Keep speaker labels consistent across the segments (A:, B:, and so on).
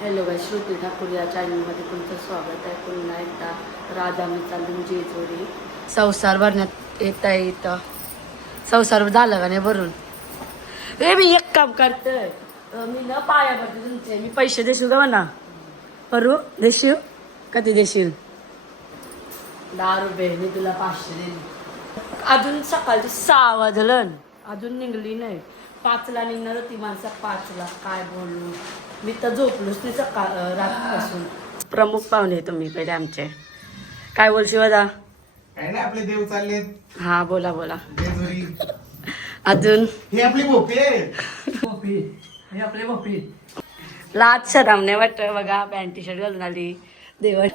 A: Hello भाई श्रुती ठाकूर या चॅनलमध्ये तुमचं स्वागत आहे. पुन्हा एकदा राजा मी चालून जेजुरी. संसार भरण्यात येत आहे इथं. संसार झालं का नाही भरून? ए मी एक काम करतोय. मी ना पाया भरते तुमचे मी पैसे देशील का म्हणा? करू देशील? कधी देशील? दहा रुपये. मी तुला पाचशे दे अजून सकाळचे सहा वाजलं. अजून निघली नाही. पाचला निघणार होती माणसं. पाचला. काय बोलू? मी तर झोपलोच नाही रात्रीपासून प्रमुख पाहुणे आहे तुम्ही पहिले आमचे. काय बोलशील दादा
B: काय नाही आपले देव चालले
A: हा बोला बोला.
B: जेजुरी
A: अजून?
B: हे आपली भोपे
C: हे आपले भोपी.
A: लाज शराम नाही वाटत बघा पॅन्ट टी शर्ट घालून आली. देवळ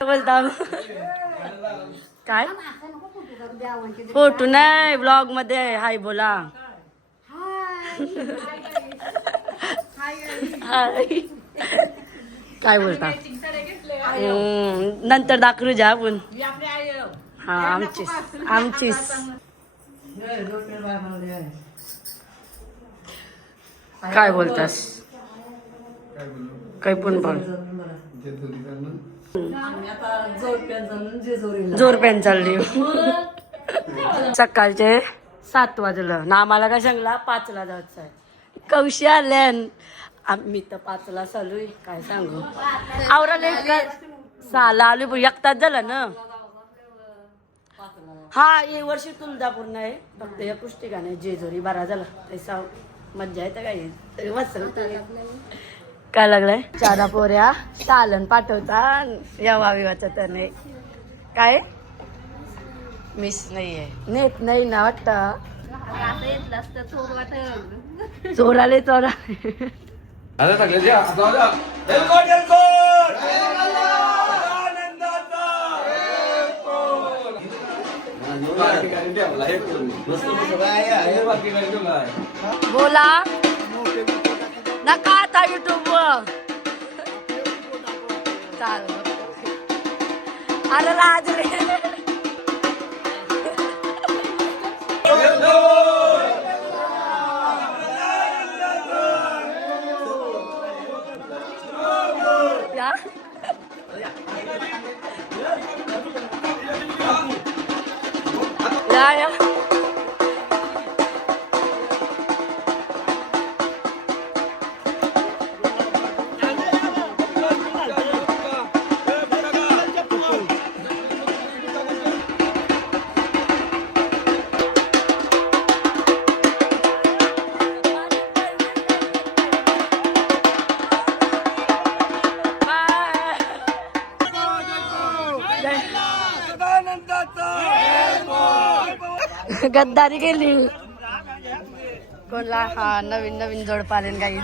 A: बोलता. काय? फोटो नाही ब्लॉगमध्ये हाय बोला. हाय. काय बोलता? नंतर दाखवू जा आपण. हा आमचीच आमचीच. काय बोलतास?
B: काय बोलू?
A: काय पण बोल.
B: जेजुरी जाणं.
A: जोर पेन चालली. सकाळचे सात वाजलं. ना आम्हाला काय सांगला? पाचला जायचं आहे. कवशी आल्यान. आम्ही तर पाचला चालू काय सांगू? आवराले का सहाला आलो पण एक तास झाला ना. हा हे वर्षी तुळजापूर नाही. फक्त या पुष्टी नाही जेजोरी बारा झाला. तसा मज्जा येते काय तरी वाचलं. काय लागलंय? चारा पोऱ्या चालन पाठवता या वाविवाचा तर नाही. काय? मिस नाहीये. नेत नाही ना वाटत. चोराले चोरा बोला. नका आता युट्यूब चाल अरे राज रे या गद्दारी केली. कोणला? हा नवीन नवीन जोड पालेन गाई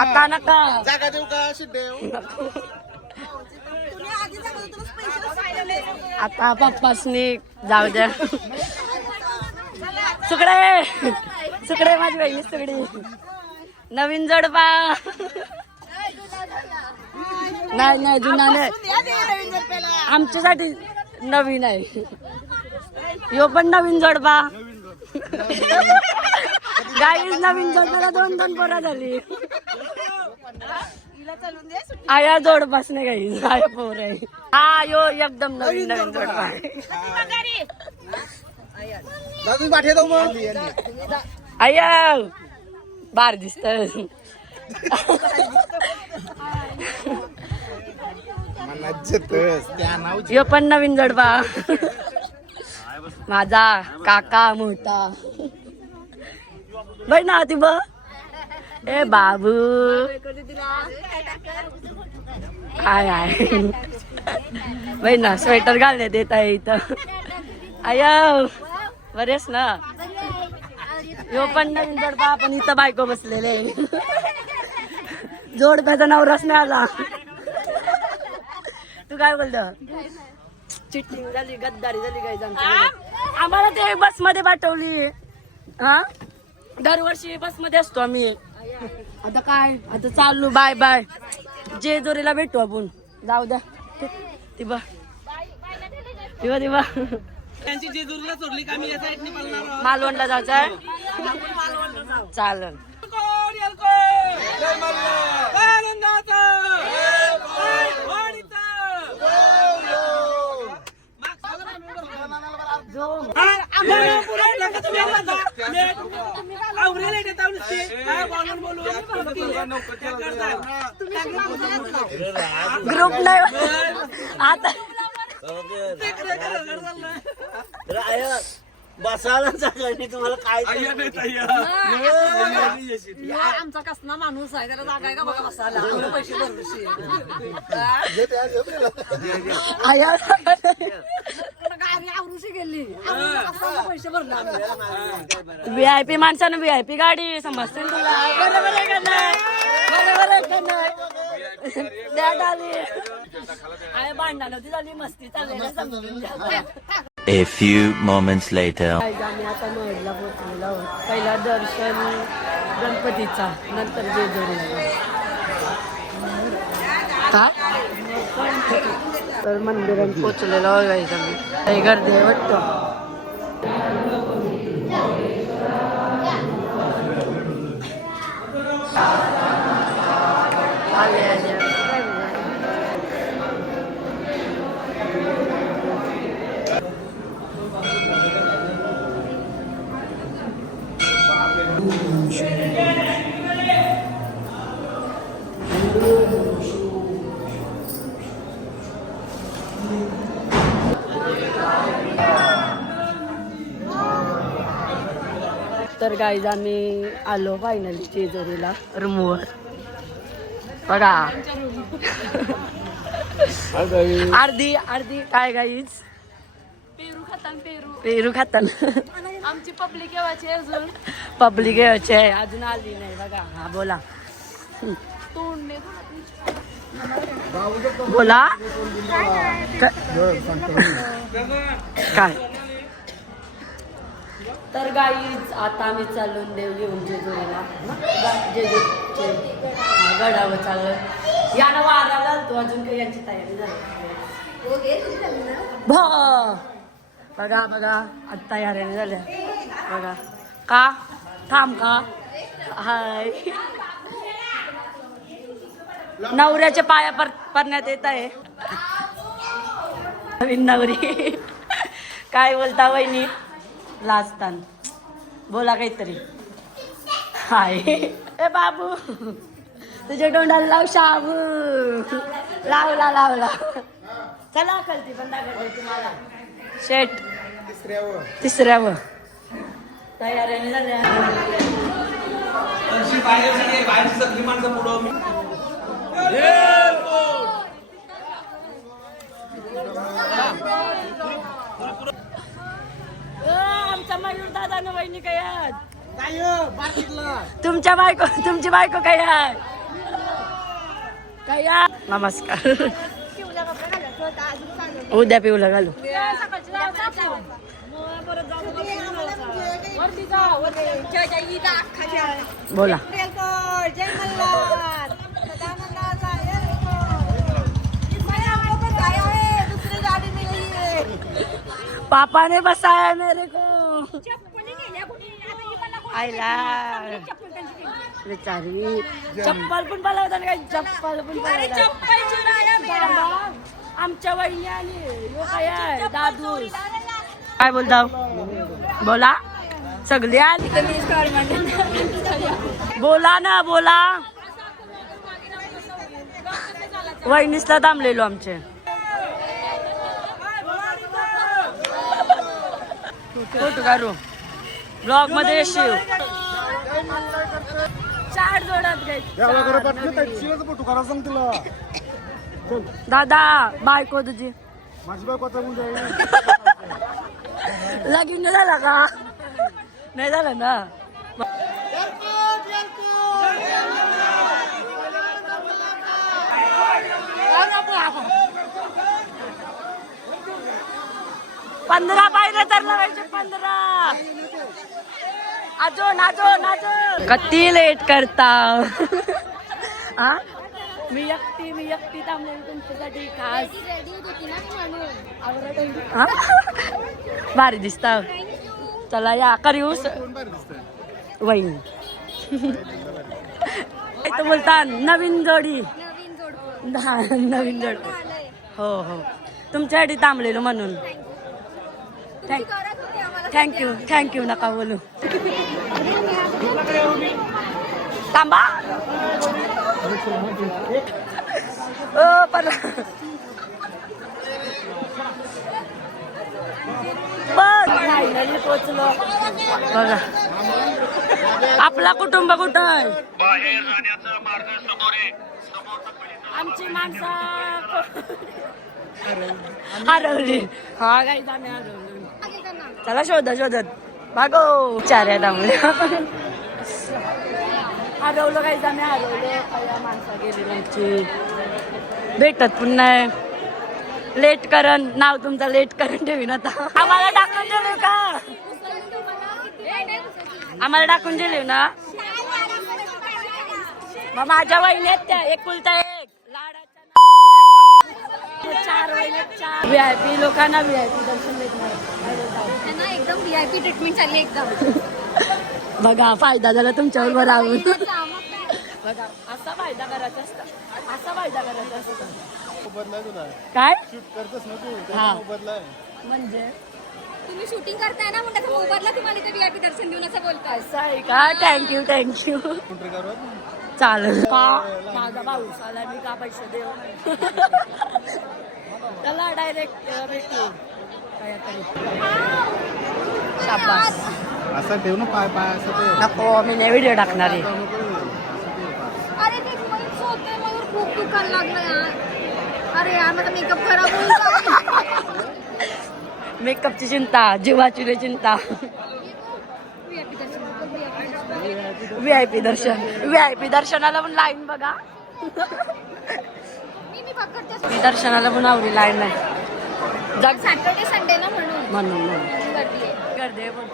A: आता नका.
B: जागा देऊ का
A: आता पप्पासनी जाऊ द्या. सुकडे. सुकडे माझी बहिणी सुकडी नवीन जोडपा नाही नाही जुना नाही. आमच्यासाठी नवीन आहे. यो पण नवीन जोडपा. गाई नवीन जोडपाला दोन दोन पोरा झाली. आया जोडपास नाही गाई आया पोर आहे. हा यो एकदम नवीन नवीन जोडपा. आहे. आया बार दिसत यो पण नवीन जडबा माझा काका मोठा. बै ना ती ए बाबू. काय आहे बै ना स्वेटर घालण्यात देत आहे इथं. आय बरेच ना? यो पण नवीन जडबा आपण इथं बायको बसलेले. जोडप्याचा नवराच मिळाला. तू काय बोलतो? चिटिंग झाली गद्दारी झाली काय आम्हाला ते बसमध्ये पाठवली. हा? दरवर्षी बसमध्ये असतो आम्ही. आता काय? आता चाललो बाय बाय जेजुरीला भेटू आपण. जाऊ द्या. ती बा ती बा
C: त्यांची जेजुरीला चोरली का? मी या साईडने पळणार.
A: मालवणला जायचंय चालन
C: कोण कोण? आनंदाचं! वाडीचं! आम्हाला पुरवठा का तुम्ही आला होता? लेट. आवरेल आहे का नुसती? काय बोलून बोलून? त्या करताय.
A: ग्रुप नाही. आता.
D: बसायला सगळ्यांनी तुम्हाला काय
E: आमचा कसला माणूस आहे त्याला जागा आहे का बघा बसायला? पैसे भरवशी
A: व्ही आय पी माणसानं व्ही आय पी गाडी समजते भांडण होती झाली मस्ती.
F: A few moments later.
A: आज आम्ही आता नोएडला पोहोचलेलो आहोत. पहिला दर्शन गणपतीचा नंतर जेजुरीला. काय तर मंदिरात पोचलेलो आहोत आम्ही. काही गर्दी आहे वाटतं. आले. गाईज आम्ही आलो फायनली जेजुरीला रूमवर बघा. अर्धी अर्धी काय गाईज
E: पेरू खातान पेरू.
A: पेरू खातान.
E: आमची पब्लिक येवाची अजून.
A: पब्लिक यायची आहे. अजून आली नाही. बघा. हा बोला.
E: तोंड
A: बोला. का- काय? तर गाईच आता आम्ही चालून देव घेऊन जेजुरीला. गा- गडावर चाललो यानं वारा घालतो अजून काही यांची तयारी झाली. बघा. बघा आता तयारीने झाल्या. बघा. का? थांब का? हाय. नवऱ्याच्या पाया पर परण्यात येत आहे. नवीन नवरी. काय बोलता वहिनी? लाजतान. बोला काहीतरी. हाय. ए बाबू. तुझ्या तोंडाला लाव शाबू. लावला लावला. चला कळती पण दाखवते तुम्हाला शेट.
B: तिसऱ्यावर.
A: तिसऱ्यावर तयारीने झाल्या
C: बाहेरची माणसं पुढं मी.
A: आमचा मयूर दादा ना वहिनी काय आहेत? तुमच्या बायको तुमची बायको काय आहे काय आहे? नमस्कार. उद्या पिऊला घालू. बोला. पापा ने बसाया मेरे को. चप्पल पण पालवता काय? चप्पल पण पालवता आमच्या वहिनी आणि दादू काय बोलता? बोला. सगळी आली. बोला ना बोला. वहिनीसला थांबलेलो आमचे. फोटो काढू. ब्लॉगमध्ये येशील. चार जोडात
B: सांग तुला.
A: दादा बायको तुझी.
B: माझी बायको
A: लगीन नाही झाला का? नाही झालं ना? पंधरा पाहिजे तर लावायचे पंधरा. अजून अजून अजून किती लेट करता हा? मी एकटी मी एकटी थांबले तुमच्यासाठी खास
G: रेडी होती ना मी म्हणून
A: हा? भारी दिसता चला या करू वहीन इथं बोलता नवीन जोडी.
G: नवीन जोडपं
A: हा, नवीन जोड.
G: आलंय
A: हो हो. तुमच्यासाठी थांबलेलो म्हणून.
G: आम्हाला
A: थँक्यू थँक्यू नका बोलू थांबा ओ पर बस फायनली पोचलो बघा आपला कुटुंब कुठं आहे आमची माणसं हरवली. हा काही आम्ही हरवली. चला शोधा शोधत भागो चार आहेत आम्ही हरवलं काही आम्ही हरवलं. माणसं गेली भेटत पुन्हा लेट करण नाव तुमचं लेट करून ठेवीन आता. आम्हाला टाकून दिले का? आम्हाला टाकून दिले ना? मग माझ्या वहिनी आहेत त्या एकुलता एक लाडाच्या ना- चार वहिनी आहेत, चार व्ही आय पी लोकांना व्ही आय पी दर्शन देत नाही.
G: त्यांना एकदम व्हीआयपी ट्रीटमेंट चालली एकदम.
A: बघा फायदा झाला तुमच्यावर बराबर
G: कामात काय?
A: बघा असा फायदा करायचा असता असा फायदा करायचा असता. काय?
B: शूट ना तू
A: हा. म्हणजे?
G: तुम्ही शूटिंग करताय ना म्हणून मोबाईलला तुम्हाला इथे व्हीआयपी दर्शन देऊन असं बोलताय.
A: असं आहे का? थँक्यू थँक्यू चालेल. का माझा भाऊस आला मी का पैसे देऊ? त्याला डायरेक्ट भेटू काय तरी शाबास.
B: असं ठेव ना पाय पाय असं ते
A: नको मी नाही व्हिडिओ टाकणार आहे.
G: अरे ते मयूर होते मयूर खूप दुखायला लागलं यार. अरे यार माझा मेकअप खराब होईल
A: मेकअपची चिंता जीवाची लई चिंता.
G: व्हीआयपी दर्शन. VIP दर्शन.
A: व्ही आय पी दर्शन व्ही आय पी दर्शनाला पण लाईन बघा.
G: मी
A: दर्शनाला पण आवडी लाईन नाही जग
G: सॅटर्डे संडे ना म्हणून.
A: म्हणून
G: गर्दी आहे.
A: पण.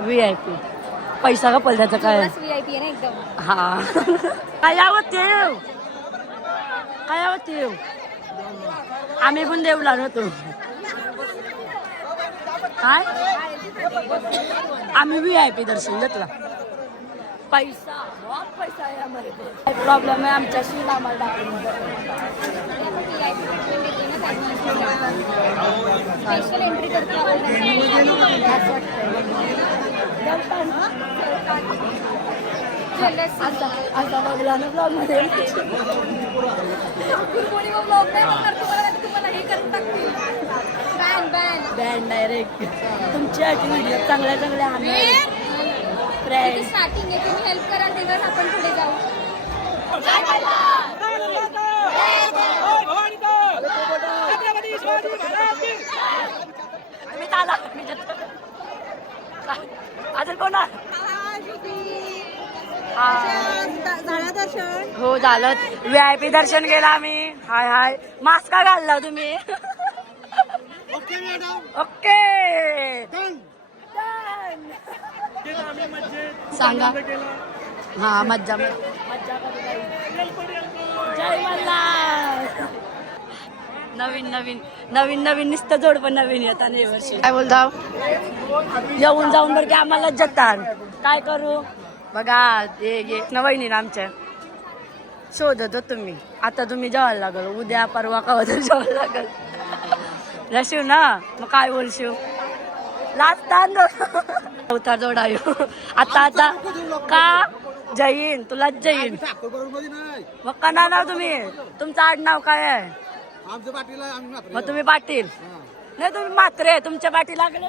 A: व्ही आय पी पैसा का त्याचं काय?
G: बस व्हीआयपी आहे ना एकदम.
A: हा. काय आवत येऊ काय आवत येऊ आम्ही पण देवला नव्हतो काय? आम्ही व्ही आय पी दर्शन घेतला. पैसा बहुत पैसा आहे आम्हाला प्रॉब्लेम. आता आता बघला ना ब्लॉगमध्ये.
G: कोणी मग ब्लॉग नाही बघणार? तुम्हाला नाही तर तुम्हाला हे करून टाकतील? बॅन बॅन
A: बँड डायरेक्ट तुमच्या व्हिडिओ चांगल्या चांगल्या आम्ही फ्रेंड
G: स्टार्टिंग आहे. तुम्ही हेल्प कराल तेव्हाच आपण पुढे जाऊ.
C: छत्रपती शिवाजी महाराज की
A: मी आला मी जातो. अजून कोण आहे? हा. हो झालं. व्ही आय पी दर्शन केलं आम्ही. हाय हाय. मास्क का घालला तुम्ही?
B: Okay
A: okay.
B: डन
A: सांगा. हा मज्जा. नवीन नवीन. नवीन नवीन नुसतं जोड पण नवीन येत आणि वर्षी. काय बोलता? येऊन जाऊन बरं की आम्हाला जतान. काय करू? बघा हे ये नवईनी आमच्या. शोधत होतो तुम्ही. आता तुम्ही जेवायला लागल. उद्या परवा कवा तर जेवायला लागल. रशिव ना? मग काय बोलशिव लास्ट जोडा येऊ आता आता. का? जैन तुलाच जैन मग कना नाव तुम्ही? तुमचं आडनाव काय आहे?
B: आमचं पाठीला आम्ही मात्र
A: मग तुम्ही पाटील. नाही तुम्ही मात्रे तुमच्या पाठी लागले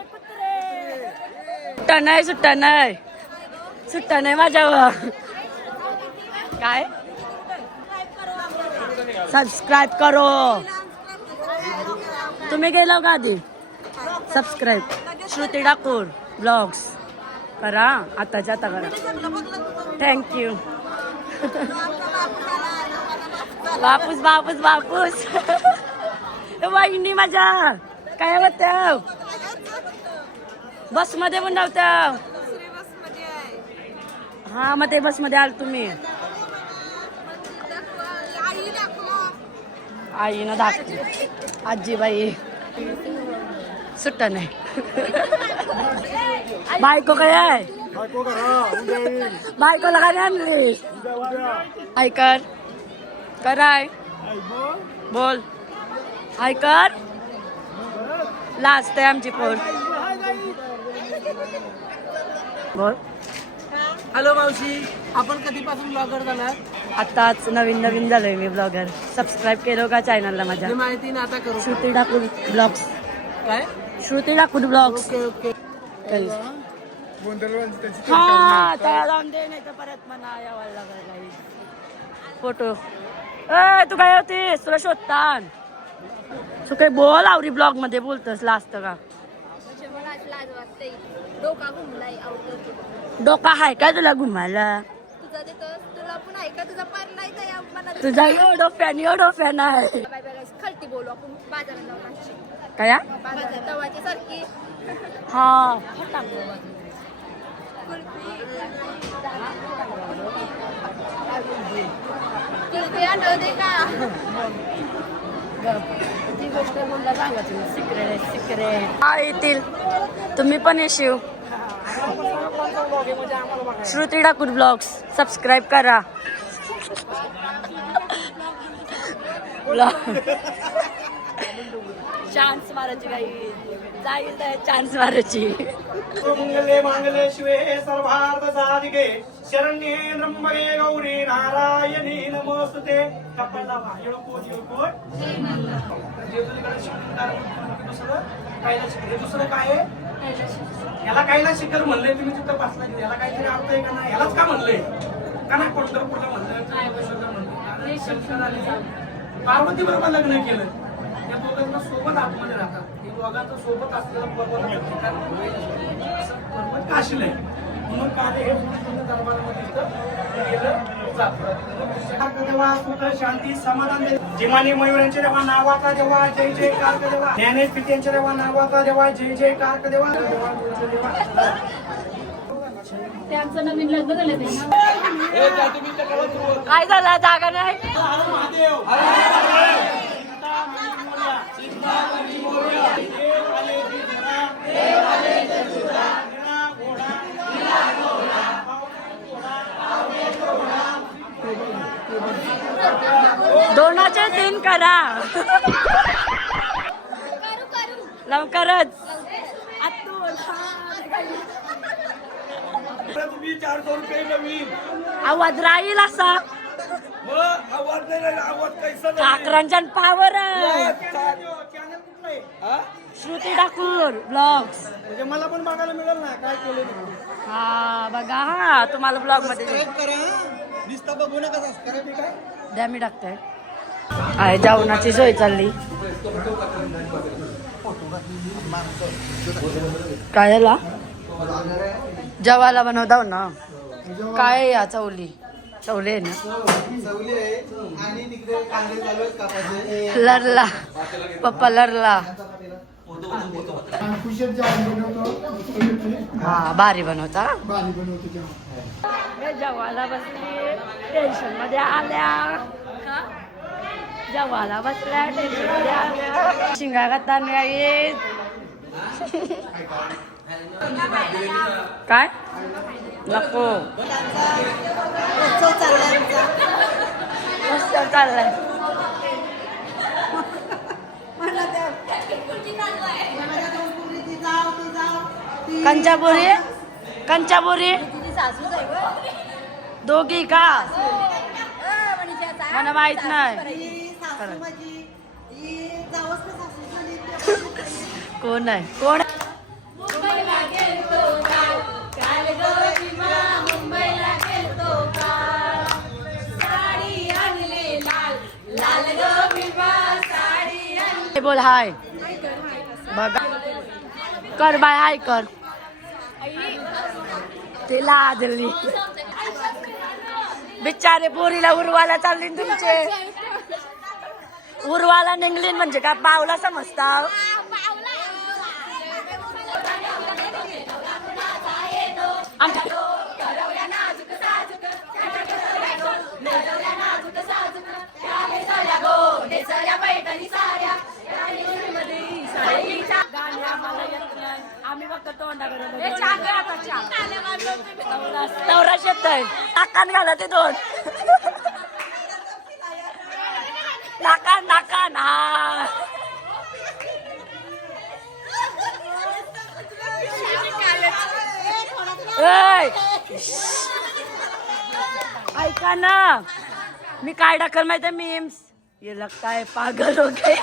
A: सुट्टा नाही सुट्टा नाही सुट्टा नाही माझ्यावर. काय? सबस्क्राईब करो. तुम्ही गेलो का आधी? Subscribe Shruti Thakur blogs. करा आताच्या आता करा. थँक्यू बापूस बापूस बापूस. वाहिनी माझ्या. काय होत्या बसमध्ये पण नव्हत्या हा मग ते बसमध्ये आल तुम्ही.
G: आई दाखवा.
A: आईनं दाखवली आजीबाई. सुट्टा नाही. बायको काय आहे? बायकोला काय नाही आणली? ऐकर कराय. बोल. ऐकर लास्ट आहे आमची पोर. बोल.
C: हॅलो मावशी आपण कधीपासून ब्लॉगर झाला
A: आताच नवीन नवीन झालोय मी ब्लॉगर सबस्क्राईब केलं का चॅनलला माझ्या?
C: माहिती ना आता करू.
A: श्रुती ठाकूर ब्लॉग्स
C: काय?
A: Shruti Thakur blogs?
C: Okay okay.
A: हा त्याला जाऊन दे नाही तर परत म्हणा यावं लागेल फोटो. ए तू काय होतीस? तुला शोधतान. तू काही बोल आवरी ब्लॉगमध्ये बोलतोस लास्ट का
G: मला आज लाज वाटते डोका घुमलाय आवडतो
A: डोका हाय काय तुला घुमायला?
G: तुझा
A: एवढं फॅन एवढं फॅन आहे.
G: बाय बाय खलती बोलू आपण. बाजारात.
A: काय?
G: बाजार तवाची सारखी
A: हा।
G: कुल्फी आठवते का
A: ती गोष्ट मुलगा सांगायची सिक्रेट सिक्रेट हा येतील तुम्ही पण येशील? श्रुती ठाकूर ब्लॉग्स सबस्क्राईब करा. चान्स मारायची काही जाईल चान्स मारायची.
D: मंगले मांगले शिवे सर्वार्थ साधिके. शरण्ये त्र्यंबके गौरी नारायणी नमोस्तुते. कपाळला भाजळ कोट येळकोट जेजुरीकडे शिवलिंगाला दुसरं. हे दुसरं काय आहे याला कैलास शिखर म्हणलंय तुम्ही तिथं बसला की याला काहीतरी अर्थ आहे का नाही? यालाच का म्हणलंय? का नाही? पंढरपूरला म्हणलं त्र्यंबकेश्वरला म्हणलं शंकराने पार्वती बरोबर लग्न केलं. त्या दोघांना सोबत आतमध्ये राहतात. हे दोघांचं सोबत असलेलं पर्वत ठिकाण असं पर्वत काशीला आहे. म्हणून काले हे पूर्ण दरबारामध्ये गेलं जातं. देवा सुख शांती समाधान जिमानी मयुरांच्या देवा नावाचा देवा जय जय कारक देवा. ज्ञानेश पित्यांच्या देवा नावाचा देवा जय जय कारक देवा. देवा तुमच्या देवा
A: काय झालं? जागा नाही. दोनाचे तीन करा.
G: करू करू
A: लवकरच.
D: तुम्ही चारशे रुपये नवीन.
A: आवाज राहील असा.
D: आवाज नाही राहिला, आवाज कैसा
A: ठाकरांच्या पावर
D: चॅनल कुठलं आहे? हा?
A: श्रुती ठाकूर ब्लॉग्स
D: म्हणजे मला पण बघायला मिळेल ना काय केलं.
A: हा बघा हा तुम्हाला ब्लॉगमध्ये देईन.
B: करा. नुसतं बघू नका सबस्क्राईब काय?
A: द्या मी टाकते आहे जेवणाची सोय चालली. काय झाला जेवायला बनवताव ना. काय आहे या चवली? चवली आहे ना.
B: चवली आहे. आणि तिकडे कांदे चालू आहेत कापायचे
A: लरला पप्पा
B: जेवण बनवतो
A: हा भारी बनवता.
B: भारी बनवतो जेवण
A: जेवायला बसली. टेन्शनमध्ये आल्या. जेवायला बसल्या टेन्शनमध्ये आल्या. शिंगा घाता येत काय? नको. चाललाय कंचापुरी कंचापुरी दोघी का? मला माहीत नाही. कोण आहे? कोण बोल हाय. बघा. कर बाय हाय कर. ते लादली बिचारे पोरीला उरवाला चालली तुमचे. उरवाला निघलीन म्हणजे का पावला समजता? नवरा शेत आहे नाकान घाला ते दोन. नाकान नाकान हा. ऐका ना. मी काय टाकल माहिती मीम्स ये लगता है पागल हो गए